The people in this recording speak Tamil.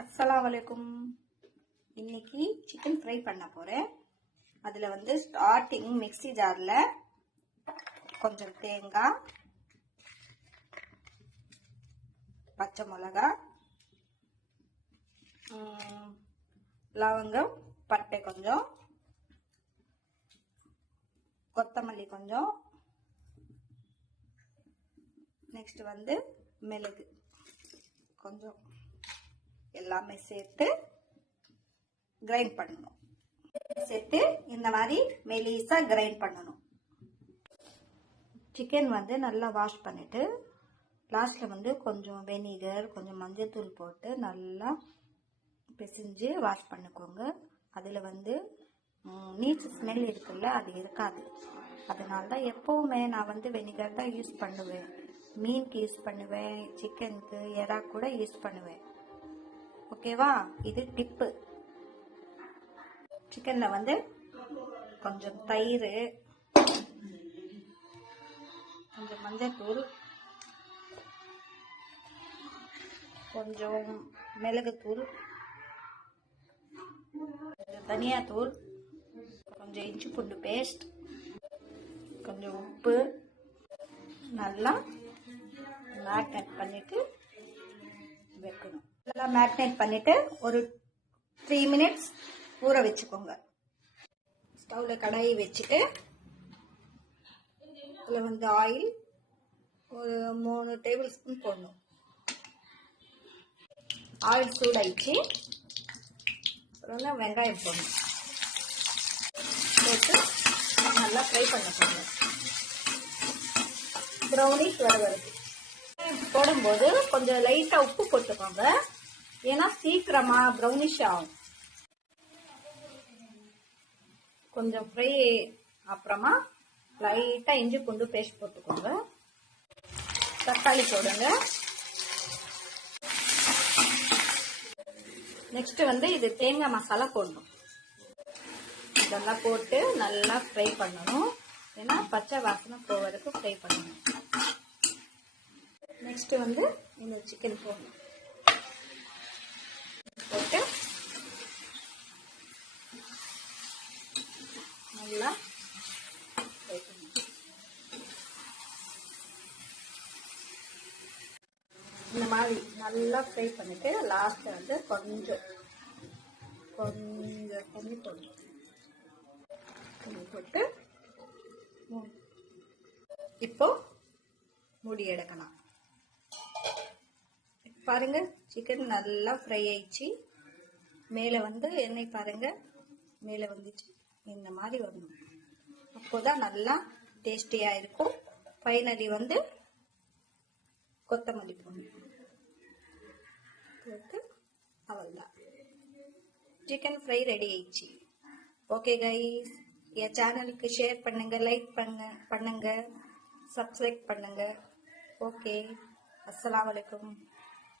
அஸ்ஸலாமு அலைக்கும். இன்னைக்கு சிக்கன் ஃப்ரை பண்ண போகிறேன். அதில் வந்து ஸ்டார்டிங் மிக்ஸி ஜாரில் கொஞ்சம் தேங்காய், பச்சை மிளகா, லவங்கம், பட்டை கொஞ்சம், கொத்தமல்லி கொஞ்சம், நெக்ஸ்ட் வந்து மிளகு கொஞ்சம் எல்லாமே சேர்த்து கிரைண்ட் பண்ணணும். சேர்த்து இந்த மாதிரி மெலிசா கிரைண்ட் பண்ணணும். சிக்கன் வந்து நல்லா வாஷ் பண்ணிட்டு லாஸ்ட்ல வந்து கொஞ்சம் வெனிகர், கொஞ்சம் மஞ்சள் தூள் போட்டு நல்லா பிசைஞ்சு வாஷ் பண்ணிக்கோங்க. அதில் வந்து நீச்சு ஸ்மெல் இருக்குல்ல, அது இருக்காது. அதனால தான் எப்போவுமே நான் வந்து வெனிகர் தான் யூஸ் பண்ணுவேன். மீனுக்கு யூஸ் பண்ணுவேன், சிக்கனுக்கு, எறா கூட யூஸ் பண்ணுவேன். ஓகேவா? இது டிப்பு. சிக்கன்ல வந்து கொஞ்சம் தயிர், கொஞ்சம் மஞ்சள்தூள், கொஞ்சம் மிளகுத்தூள், தனியாத்தூள், கொஞ்சம் இஞ்சி பூண்டு பேஸ்ட், கொஞ்சம் உப்பு நல்லா மேரினேட் பண்ணிட்டு வைக்கணும். நல்லா மேரினேட் பண்ணிட்டு ஒரு 3 மினிட்ஸ் ஊற வச்சுக்கோங்க. ஸ்டவ்ல கடாயி வச்சுட்டு அதில் வந்து ஆயில் ஒரு 3 டேபிள் ஸ்பூன் போடணும். ஆயில் சூடாயிடுச்சு. அப்புறம் வெங்காயம் போடணும். போட்டு நல்லா ஃப்ரை பண்ணிக்கோங்க. ப்ரௌனிஷ் வர வருது. போடும்போது கொஞ்சம் லைட்டா உப்பு போட்டுக்கோங்க, ஏன்னா சீக்கிரமா ப்ரௌனிஷ் ஆகும். கொஞ்சம் ஃப்ரை அப்புறமா லைட்டா இஞ்சி பூண்டு பேஸ்ட் போட்டுக்கோங்க. தக்காளி போடுங்க. நெக்ஸ்ட் வந்து இது தேங்காய் மசாலா போடணும். இதெல்லாம் போட்டு நல்லா ஃப்ரை பண்ணணும், ஏன்னா பச்சை வாசனை போவதுக்கு ஃப்ரை பண்ணணும். நெக்ஸ்ட் வந்து இந்த சிக்கன் போடணும். போட்டு நல்லா ஃப்ரை பண்ணணும். இந்த மாதிரி நல்லா ஃப்ரை பண்ணிட்டு லாஸ்ட்ல வந்து கொஞ்சம் தண்ணி போடணும். தண்ணி போட்டு இப்போ மூடி எடுக்கலாம். பாருங்க, சிக்கன் நல்லா ஃப்ரை ஆயிடுச்சு. மேலே வந்து எண்ணெய் பாருங்க, மேலே வந்துச்சு. இந்த மாதிரி வரணும், அப்போதான் நல்லா டேஸ்டியா இருக்கும். ஃபைனலி வந்து கொத்தமல்லி போடணும். போட்டு அவ்வளோதான், சிக்கன் ஃப்ரை ரெடி ஆயிடுச்சு. ஓகே கைஸ், என் சேனலுக்கு ஷேர் பண்ணுங்க, லைக் பண்ணுங்க, சப்ஸ்கிரைப் பண்ணுங்க. ஓகே, அஸ்ஸலாமு அலைக்கும்.